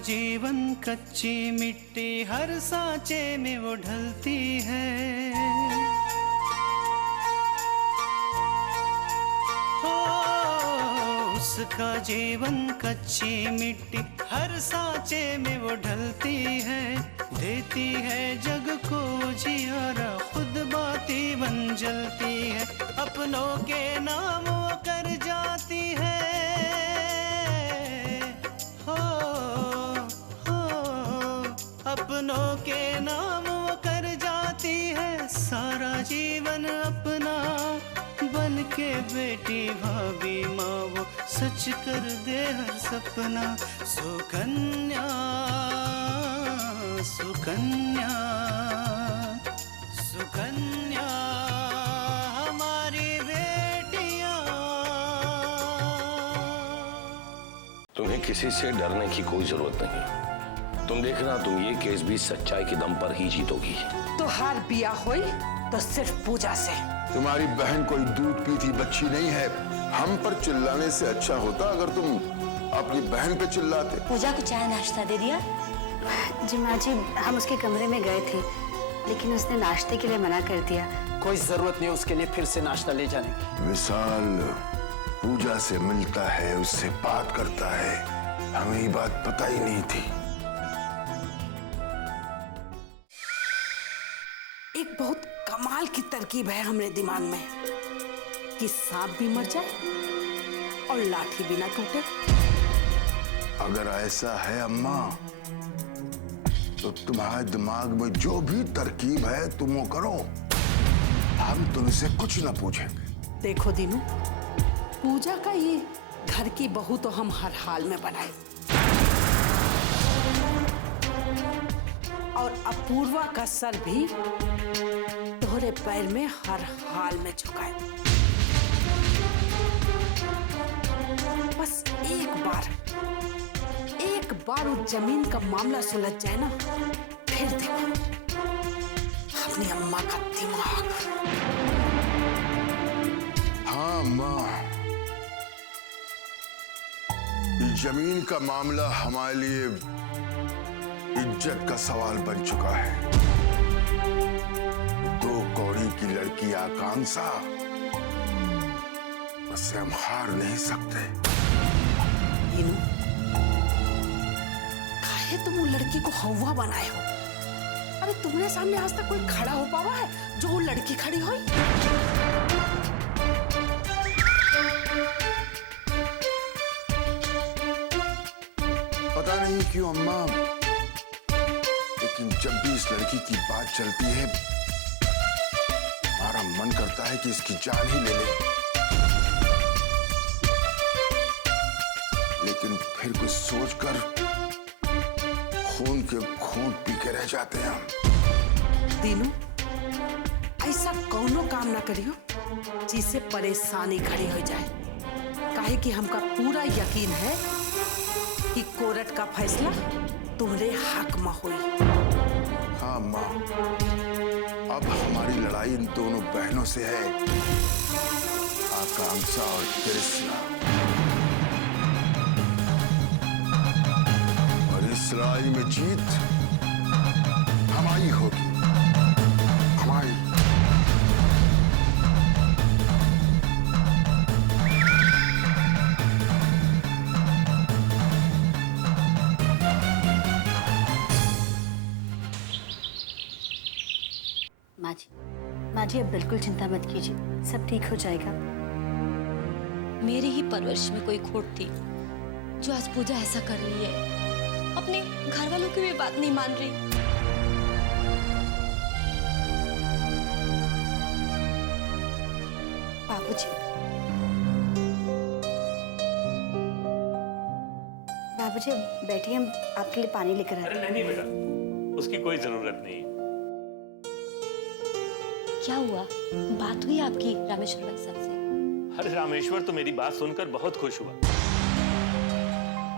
जीवन कच्ची मिट्टी, हर सांचे में वो ढलती है। हो उसका जीवन कच्ची मिट्टी, हर सांचे में वो ढलती है। देती है जग को जियारा, खुद बाती बन जलती है। अपनों के नाम वो कर जाती है। अपनों के नाम वो कर जाती है। सारा जीवन अपना बन के बेटी भाभी माँ वो सच कर दे हर सपना। सुकन्या सुकन्या सुकन्या हमारी बेटियां। तुम्हें किसी से डरने की कोई जरूरत नहीं। तुम देखना, तुम ये केस भी सच्चाई के दम पर ही जीतोगी। तो हार बिया हुई तो सिर्फ पूजा से। तुम्हारी बहन कोई दूध पीती बच्ची नहीं है। हम पर चिल्लाने से अच्छा होता अगर तुम अपनी बहन पे चिल्लाते। पूजा को चाय नाश्ता दे दिया? जी माँ जी, हम उसके कमरे में गए थे लेकिन उसने नाश्ते के लिए मना कर दिया। कोई जरूरत नहीं उसके लिए फिर से नाश्ता ले जाने की। विशाल पूजा से मिलता है, उससे बात करता है। हमें ये बात पता ही नहीं थी। एक बहुत कमाल की तरकीब है हमारे दिमाग में कि सांप भी मर जाए और लाठी भी ना टूटे। अगर ऐसा है अम्मा, तो तुम्हारे दिमाग में जो भी तरकीब है तुम वो करो। हम तुमसे कुछ न पूछेंगे। देखो दीनू, पूजा का ये घर की बहू तो हम हर हाल में बनाए और अपूर्वा का सर भी तोहरे पैर में हर हाल में झुकाए। बस एक बार उस जमीन का मामला सुलझ जाए ना, फिर देखो अपनी अम्मा का दिमाग। हाँ अम्मा, जमीन का मामला हमारे लिए इज्जत का सवाल बन चुका है। दो कौड़ी की लड़की आकांक्षा, उससे हम हार नहीं सकते। काहे तुम वो लड़की को हवा बनाए हो? अरे तुम्हारे सामने आज तक कोई खड़ा हो पावा है जो वो लड़की खड़ी हुई? पता नहीं क्यों अम्मा, लेकिन जब भी इस लड़की की बात चलती है हमारा मन करता है कि इसकी जान ही ले ले। लेकिन फिर कुछ सोचकर खून के खून पी के रह जाते हैं हम। दीनू, ऐसा कौनो काम ना करियो जिससे परेशानी खड़ी हो जाए। काहे कि हमका पूरा यकीन है कि कोर्ट का फैसला तुम्हारे हक में हुई। हाँ माँ, अब हमारी लड़ाई इन दोनों बहनों से है, आकांक्षा और कृष्णा। और इस लड़ाई में जीत हमारी होगी, हमारी। माँ जी अब बिल्कुल चिंता मत कीजिए, सब ठीक हो जाएगा। मेरी ही परवरिश में कोई खोट थी जो आज पूजा ऐसा कर रही है। अपने घर वालों की भी बात नहीं मान रही। बाबूजी बैठिए, हम आपके लिए पानी लेकर आए। अरे नहीं बेटा, उसकी कोई जरूरत नहीं। क्या हुआ? बात हुई आपकी रामेश्वर भाई साहब से? अरे रामेश्वर तो मेरी बात सुनकर बहुत खुश हुआ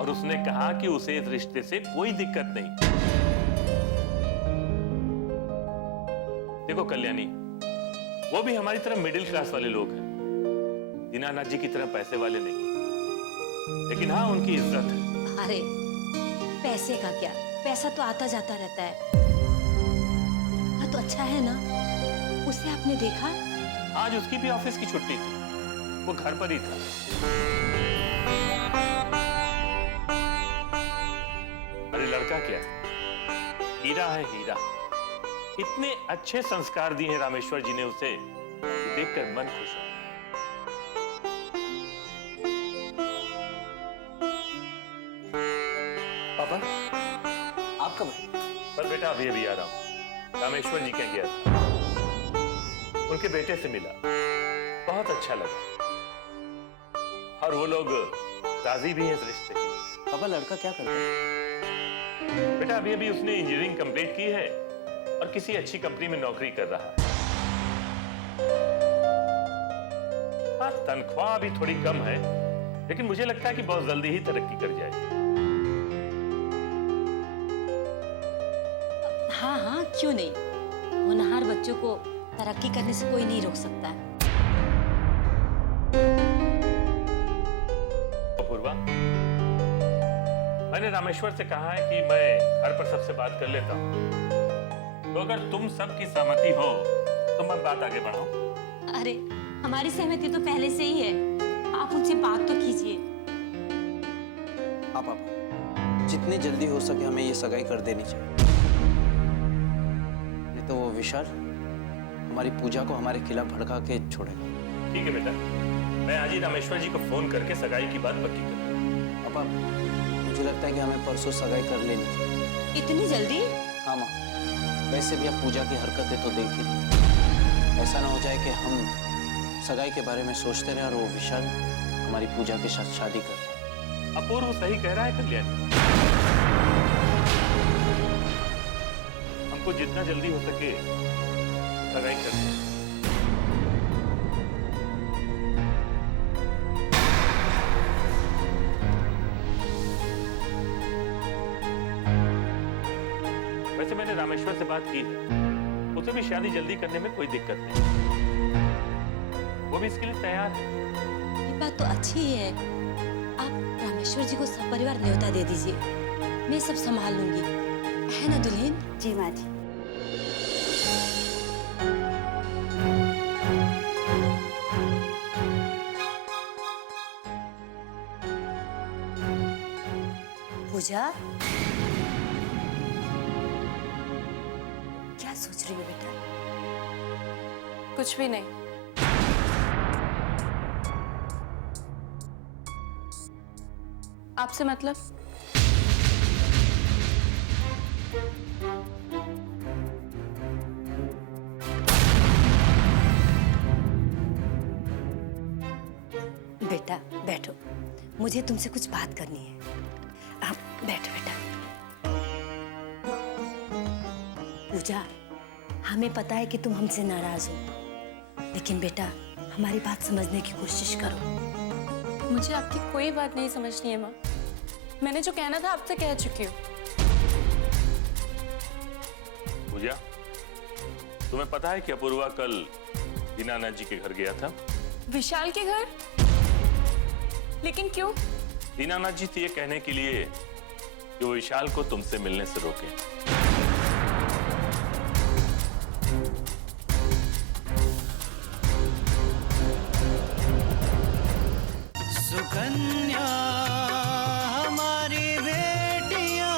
और उसने कहा कि उसे इस रिश्ते से कोई दिक्कत नहीं। देखो कल्याणी, वो भी हमारी तरह मिडिल क्लास वाले लोग हैं, दीनानाथ जी की तरह पैसे वाले नहीं, लेकिन हाँ उनकी इज्जत है। अरे पैसे का क्या, पैसा तो आता जाता रहता है। हाँ तो अच्छा है ना, उसे आपने देखा? आज उसकी भी ऑफिस की छुट्टी थी, वो घर पर ही था। अरे लड़का क्या है, हीरा है हीरा। इतने अच्छे संस्कार दिए हैं रामेश्वर जी ने उसे, देखकर मन खुश हो। पापा, आप कब आए? पर बेटा अभी अभी आ रहा हूं। रामेश्वर जी के गया था, उनके बेटे से मिला, बहुत अच्छा लगा और वो लोग राजी भी हैं इस रिश्ते के। पापा, लड़का क्या करता है? बेटा अभी अभी उसने इंजीनियरिंग कंप्लीट की है और किसी अच्छी कंपनी में नौकरी कर रहा है। हाँ, तनख्वाह अभी थोड़ी कम है, लेकिन मुझे लगता है कि बहुत जल्दी ही तरक्की कर जाएगी। हाँ हाँ, क्यों नहीं। होनहार बच्चों को तरक्की करने से कोई नहीं रोक सकता है। अपूर्वा, मैंने रामेश्वर से कहा है कि मैं घर पर सबसे बात कर लेता हूँ, तो अगर तुम सबकी सहमति हो तो मैं बात आगे बढ़ाऊं। अरे हमारी सहमति तो पहले से ही है, आप उनसे बात तो कीजिए। हाँ पापा, जितनी जल्दी हो सके हमें ये सगाई कर देनी चाहिए, नहीं तो वो विशाल हमारी पूजा को हमारे खिलाफ भड़का के छोड़ेगा। ठीक है बेटा, मैं आज ही रामेश्वर जी को फोन करके सगाई की बात पक्की करूँ। पापा, मुझे लगता है कि हमें परसों सगाई कर लेनी चाहिए। इतनी जल्दी? हाँ माँ, वैसे भी अब पूजा की हरकतें तो देख ही रही। ऐसा ना हो जाए कि हम सगाई के बारे में सोचते रहे और वो विशाल हमारी पूजा के साथ शादी कर ले। अपूर्व सही कह रहा है कल्याणी, हमको जितना जल्दी हो सके सगाई कर दें। वैसे मैंने रामेश्वर से बात की है, उसे भी शादी जल्दी करने में कोई दिक्कत नहीं, वो भी इसके लिए तैयार है। ये बात तो अच्छी ही है। आप रामेश्वर जी को सपरिवार न्योता दे दीजिए, मैं सब संभाल लूंगी, है ना दुल्हन? जी माँ जी। पूजा, क्या सोच रही हो बेटा? कुछ भी नहीं। आपसे मतलब? बेटा बैठो, मुझे तुमसे कुछ बात करनी है। आप बैठो बेटा। पूजा, हमें पता है कि तुम हमसे नाराज हो, लेकिन बेटा हमारी बात समझने की कोशिश करो। मुझे आपकी कोई बात नहीं समझनी है माँ, मैंने जो कहना था आपसे कह चुकी हूँ। पूजा, तुम्हें पता है कि अपूर्वा कल दीनानाथ जी के घर गया था? विशाल के घर? लेकिन क्यों? दीनानाथ जी से ये कहने के लिए कि वो विशाल को तुमसे मिलने से रोके। सुकन्या हमारी बेटियां,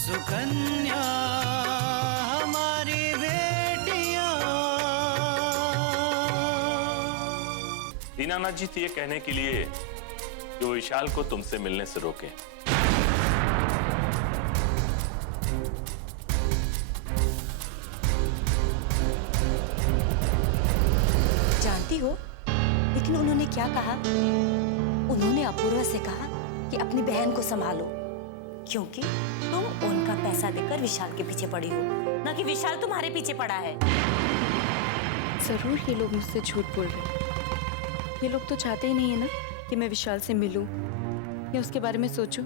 सुकन्या हमारी बेटियां। दीनानाथ जी से ये कहने के लिए कि वो विशाल को तुमसे मिलने से रोके। जानती हो, लेकिन उन्होंने क्या कहा? उन्होंने अपूर्वा से कहा कि अपनी बहन को संभालो, क्योंकि तुम उनका पैसा देकर विशाल के पीछे पड़ी हो, ना कि विशाल तुम्हारे पीछे पड़ा है। जरूर ये लोग मुझसे झूठ बोल रहे हैं। ये लोग तो चाहते ही नहीं है ना कि मैं विशाल से मिलूं या उसके बारे में सोचूं।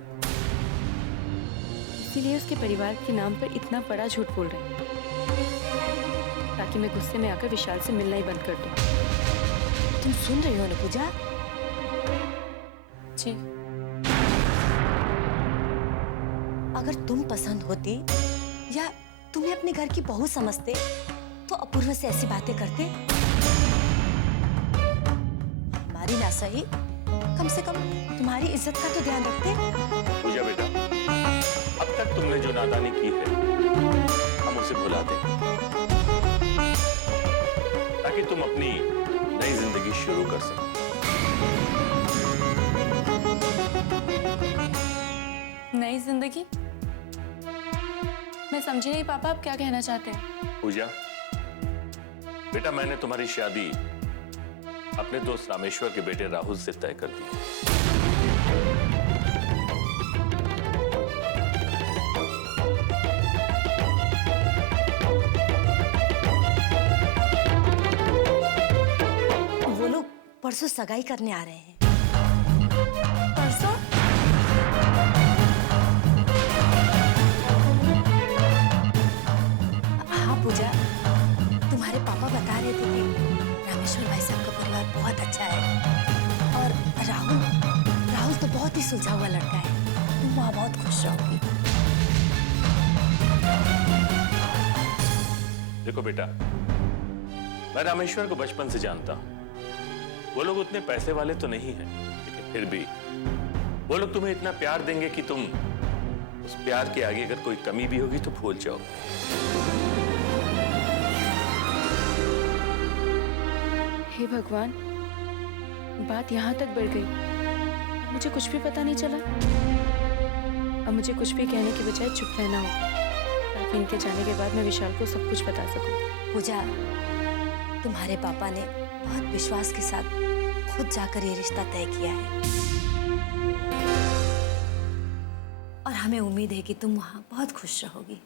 इसीलिए उसके परिवार के नाम पर इतना बड़ा झूठ बोल रहे हैं, ताकि मैं गुस्से में आकर विशाल से मिलना ही बंद कर दूं। तुम सुन रही हो ना पूजा? जी। अगर तुम पसंद होती या तुम्हें अपने घर की बहू समझते तो अपूर्व से ऐसी बातें करते? हमारी ना सही, कम से कम तुम्हारी इज्जत का तो ध्यान रखते। पूजा बेटा, अब तक तुमने जो नादानी की है हम उसे भुला दें, ताकि तुम अपनी नई जिंदगी शुरू कर सको। नई जिंदगी? मैं समझी नहीं पापा, आप क्या कहना चाहते हैं? पूजा बेटा, मैंने तुम्हारी शादी अपने दोस्त रामेश्वर के बेटे राहुल से तय कर दी। वो लोग परसों सगाई करने आ रहे हैं। परसों? हाँ पूजा, तुम्हारे पापा बता रहे थे कि रामेश्वर भाई साहब का परिवार बहुत अच्छा है और राहुल तो बहुत ही सुलझा हुआ लड़का है। तुम वहाँ बहुत खुश रहोगी। देखो बेटा, मैं रामेश्वर को बचपन से जानता हूं। वो लोग उतने पैसे वाले तो नहीं हैं, लेकिन फिर भी वो लोग तुम्हें इतना प्यार देंगे कि तुम उस प्यार के आगे अगर कोई कमी भी होगी तो भूल जाओ। हे भगवान, बात यहाँ तक बढ़ गई, मुझे कुछ भी पता नहीं चला। अब मुझे कुछ भी कहने की बजाय चुप रहना होगा, ताकि इनके जाने के बाद मैं विशाल को सब कुछ बता सकूं। पूजा, तुम्हारे पापा ने बहुत विश्वास के साथ खुद जाकर ये रिश्ता तय किया है और हमें उम्मीद है कि तुम वहाँ बहुत खुश रहोगी।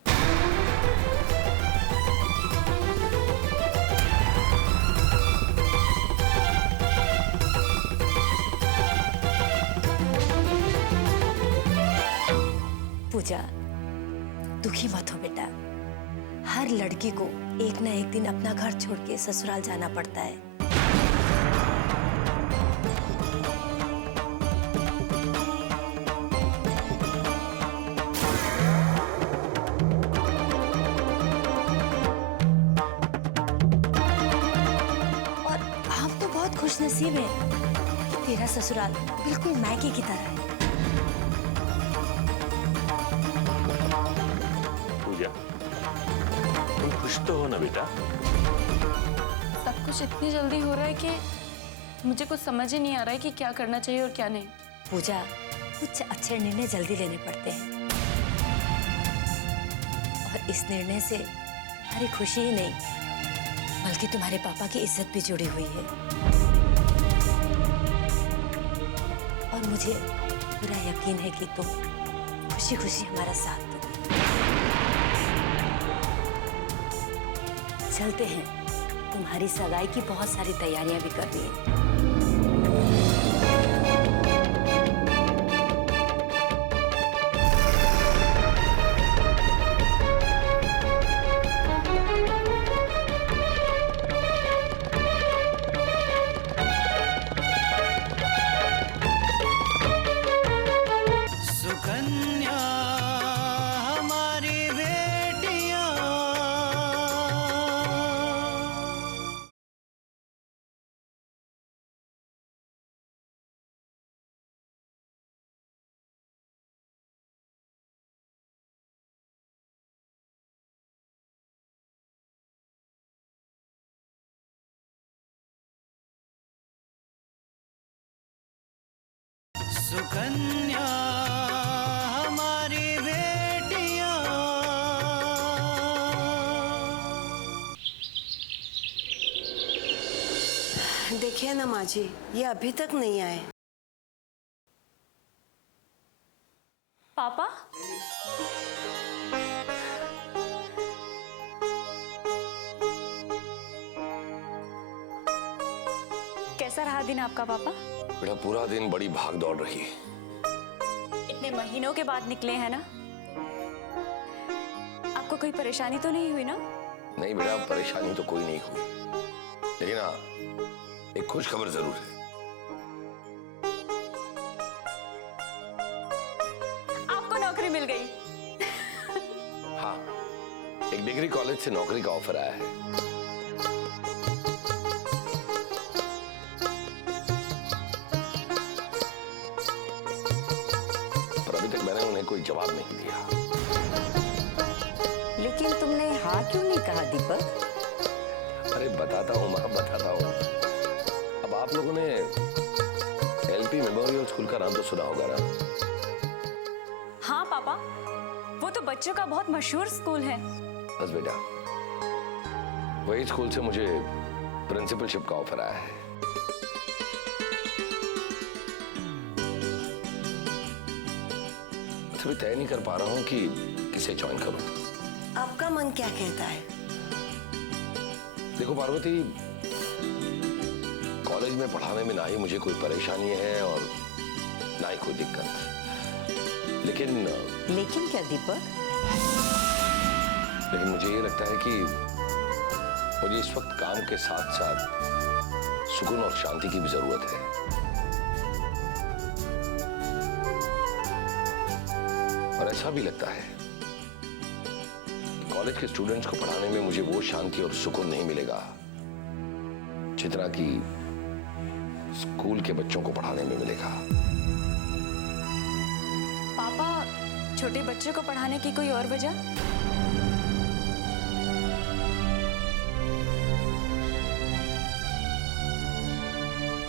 पूजा, दुखी मत हो बेटा। हर लड़की को एक ना एक दिन अपना घर छोड़ के ससुराल जाना पड़ता है। और हम तो बहुत खुशनसीब हैं कि तेरा ससुराल बिल्कुल मायके की तरह है। तुम खुश तो हो ना बेटा? सब कुछ इतनी जल्दी हो रहा है कि मुझे कुछ समझ ही नहीं आ रहा है कि क्या करना चाहिए और क्या नहीं। पूजा, कुछ अच्छे निर्णय जल्दी लेने पड़ते हैं और इस निर्णय से हमारी खुशी ही नहीं बल्कि तुम्हारे पापा की इज्जत भी जुड़ी हुई है। और मुझे पूरा यकीन है कि तुम खुशी खुशी हमारा साथ दो। चलते हैं, तुम्हारी सगाई की बहुत सारी तैयारियां भी कर रही हैं। सुकन्या हमारी बेटियां। सुकन्या हमारी बेटियां। देखिए ना माँ जी, ये अभी तक नहीं आए। पापा? दिन आपका पापा? बेटा पूरा दिन बड़ी भाग दौड़ रही। इतने महीनों के बाद निकले हैं ना, आपको कोई परेशानी तो नहीं हुई ना? नहीं बेटा, परेशानी तो कोई नहीं हुई, लेकिन हाँ एक खुश खबर जरूर है। आपको नौकरी मिल गई। हाँ, एक डिग्री कॉलेज से नौकरी का ऑफर आया है। पर अभी तक मैंने उन्हें कोई जवाब नहीं दिया। लेकिन तुमने हाँ क्यों नहीं कहा दीपक? अरे बताता हूँ माँ, बताता हूँ। अब आप लोगों ने एलपी मेमोरियल स्कूल का नाम तो सुना होगा ना? हाँ पापा, वो तो बच्चों का बहुत मशहूर स्कूल है। बस बेटा, वही स्कूल से मुझे प्रिंसिपलशिप का ऑफर आया है। अभी तय नहीं कर पा रहा हूँ कि किसे ज्वाइन करूँ। आपका मन क्या कहता है? देखो पार्वती, कॉलेज में पढ़ाने में ना ही मुझे कोई परेशानी है और ना ही कोई दिक्कत, लेकिन क्या दीपक? लेकिन मुझे ये लगता है कि मुझे इस वक्त काम के साथ साथ सुकून और शांति की भी जरूरत है। और ऐसा भी लगता है कॉलेज के स्टूडेंट्स को पढ़ाने में मुझे वो शांति और सुकून नहीं मिलेगा जितना कि स्कूल के बच्चों को पढ़ाने में मिलेगा। पापा, छोटे बच्चों को पढ़ाने की कोई और वजह?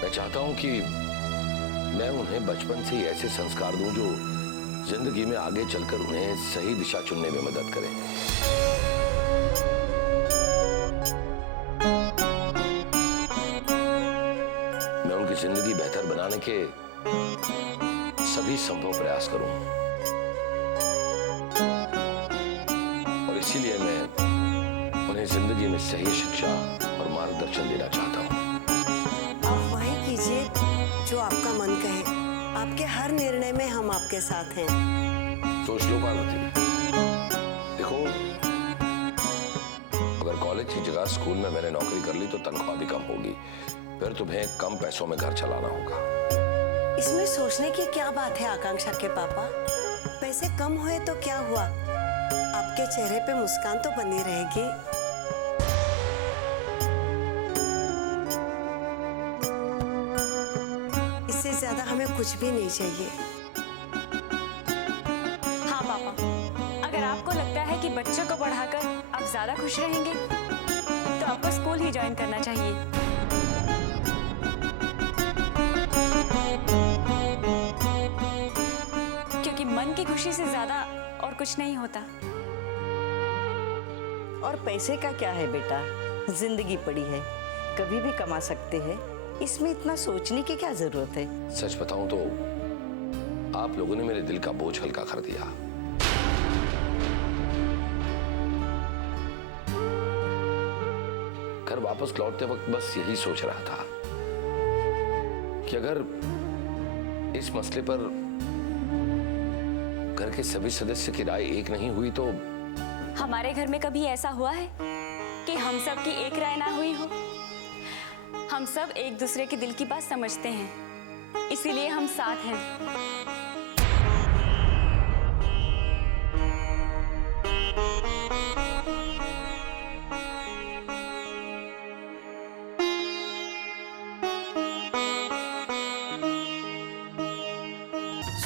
मैं चाहता हूं कि मैं उन्हें बचपन से ही ऐसे संस्कार दूं जो जिंदगी में आगे चलकर उन्हें सही दिशा चुनने में मदद करें। मैं उनकी जिंदगी बेहतर बनाने के सभी संभव प्रयास करूं और इसीलिए मैं उन्हें जिंदगी में सही शिक्षा और मार्गदर्शन देना चाहता हूं। आप वही कीजिए जो आपका मन कहे। आपके हर निर्णय में हम आपके साथ हैं। सोच लो पार्वती, देखो अगर कॉलेज की जगह स्कूल में मैंने नौकरी कर ली तो तनख्वाह भी कम होगी, फिर तुम्हें कम पैसों में घर चलाना होगा। इसमें सोचने की क्या बात है आकांक्षा के पापा? पैसे कम हुए तो क्या हुआ, आपके चेहरे पे मुस्कान तो बनी रहेगी। इससे ज्यादा हमें कुछ भी नहीं चाहिए। हाँ पापा, अगर आपको लगता है कि बच्चों को पढ़ाकर आप ज्यादा खुश रहेंगे तो आपको स्कूल ही ज्वाइन करना चाहिए। क्योंकि मन की खुशी से ज्यादा और कुछ नहीं होता। और पैसे का क्या है बेटा, जिंदगी पड़ी है, कभी भी कमा सकते हैं। इसमें इतना सोचने की क्या जरूरत है? सच बताऊं तो आप लोगों ने मेरे दिल का बोझ हल्का कर दिया। घर वापस लौटते वक्त बस यही सोच रहा था कि अगर इस मसले पर घर के सभी सदस्य की राय एक नहीं हुई तो। हमारे घर में कभी ऐसा हुआ है कि हम सब की एक राय ना हुई हो? हम सब एक दूसरे के दिल की बात समझते हैं, इसीलिए हम साथ हैं।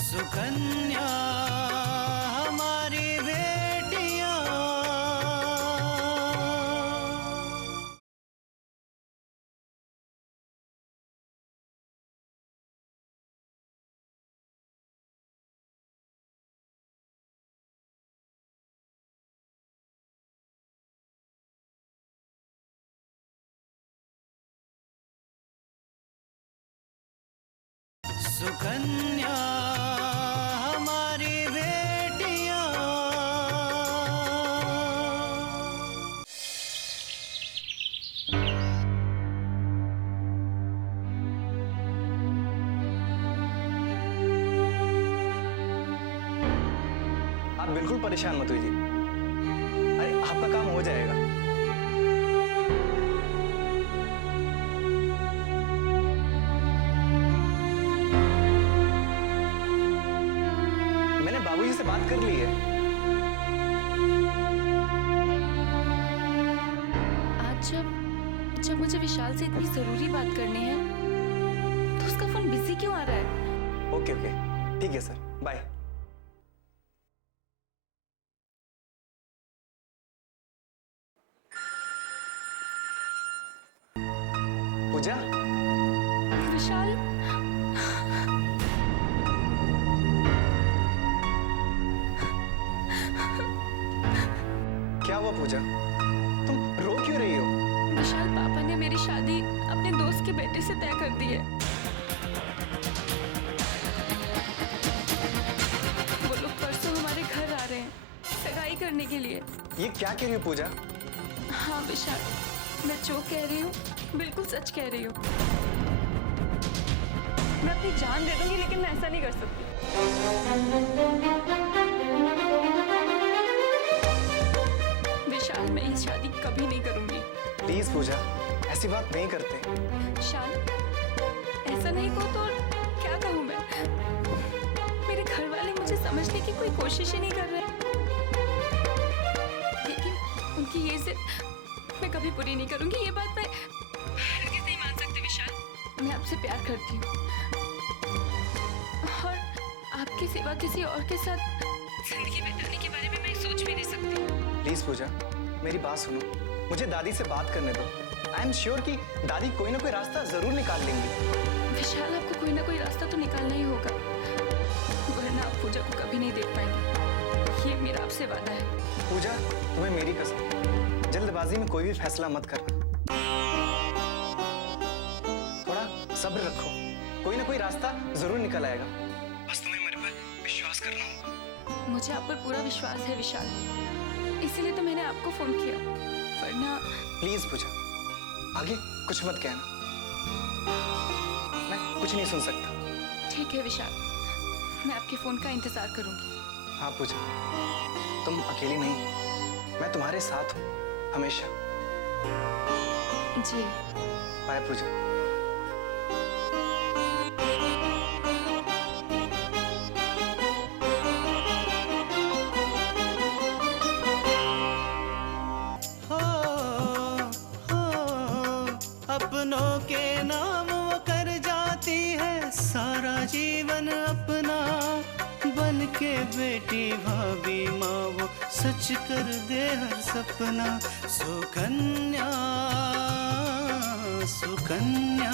सुकन्या हमारी बेटियां, सुकन्या हमारी बेटियां। बिल्कुल परेशान मत होइए। अरे आपका काम हो जाएगा। मैंने बाबूजी से बात कर ली है। आज जब मुझे विशाल से इतनी जरूरी बात करनी है तो उसका फोन बिजी क्यों आ रहा है? ओके ओके, ठीक है सर, बाय। पूजा, विशाल, क्या हुआ पूजा? तुम रो क्यों रही हो? विशाल, पापा ने मेरी शादी अपने दोस्त के बेटे से तय कर दी है। वो लोग परसों हमारे घर आ रहे हैं सगाई करने के लिए। ये क्या कह रही हो पूजा? हाँ विशाल, मैं जो कह रही हूँ बिल्कुल सच कह रही हूँ। मैं अपनी जान दे दूंगी लेकिन मैं ऐसा नहीं कर सकती। विशाल, मैं ये शादी कभी नहीं करूंगी। प्लीज पूजा, ऐसी बात नहीं करते। विशाल, ऐसा नहीं को तो क्या कहूँ मैं? मेरे घर वाले मुझे समझने की कोई कोशिश ही नहीं कर रहे, लेकिन उनकी ये जिद मैं कभी पूरी नहीं करूंगी। ये बात मैं हरगिज़ नहीं मान सकती विशाल। मैं आपसे प्यार करती हूँ और आपके सिवा किसी और के साथ जिंदगी बिताने के बारे में मैं सोच भी नहीं सकती। प्लीज पूजा, मेरी बात सुनो, मुझे दादी से बात करने दो। आई एम श्योर कि दादी कोई ना कोई रास्ता जरूर निकाल लेंगी। विशाल, आपको कोई ना कोई रास्ता तो निकालना ही होगा, वरना आप पूजा को कभी नहीं देख पाएंगे। ये मेरा आपसे वादा है। पूजा, तुम्हें मेरी कसम, जल्दबाजी में कोई भी फैसला मत करना। थोड़ा सब्र रखो, कोई ना कोई रास्ता जरूर निकल आएगा। बस तुम्हें मेरे पर विश्वास करना होगा। मुझे आप पर पूरा विश्वास है विशाल, इसीलिए तो मैंने आपको फोन किया, वरना। प्लीज पूजा, आगे कुछ मत कहना, मैं कुछ नहीं सुन सकता। ठीक है विशाल, मैं आपके फोन का इंतजार करूंगी। हाँ पूजा, तुम अकेली नहीं, मैं तुम्हारे साथ हूँ हमेशा। जी। बाय पूजा। अपनों के नाम वो कर जाती है सारा जीवन अपना, बन के बेटी भाभी माँ वो सच कर दे हर सपना। सुकन्या सुकन्या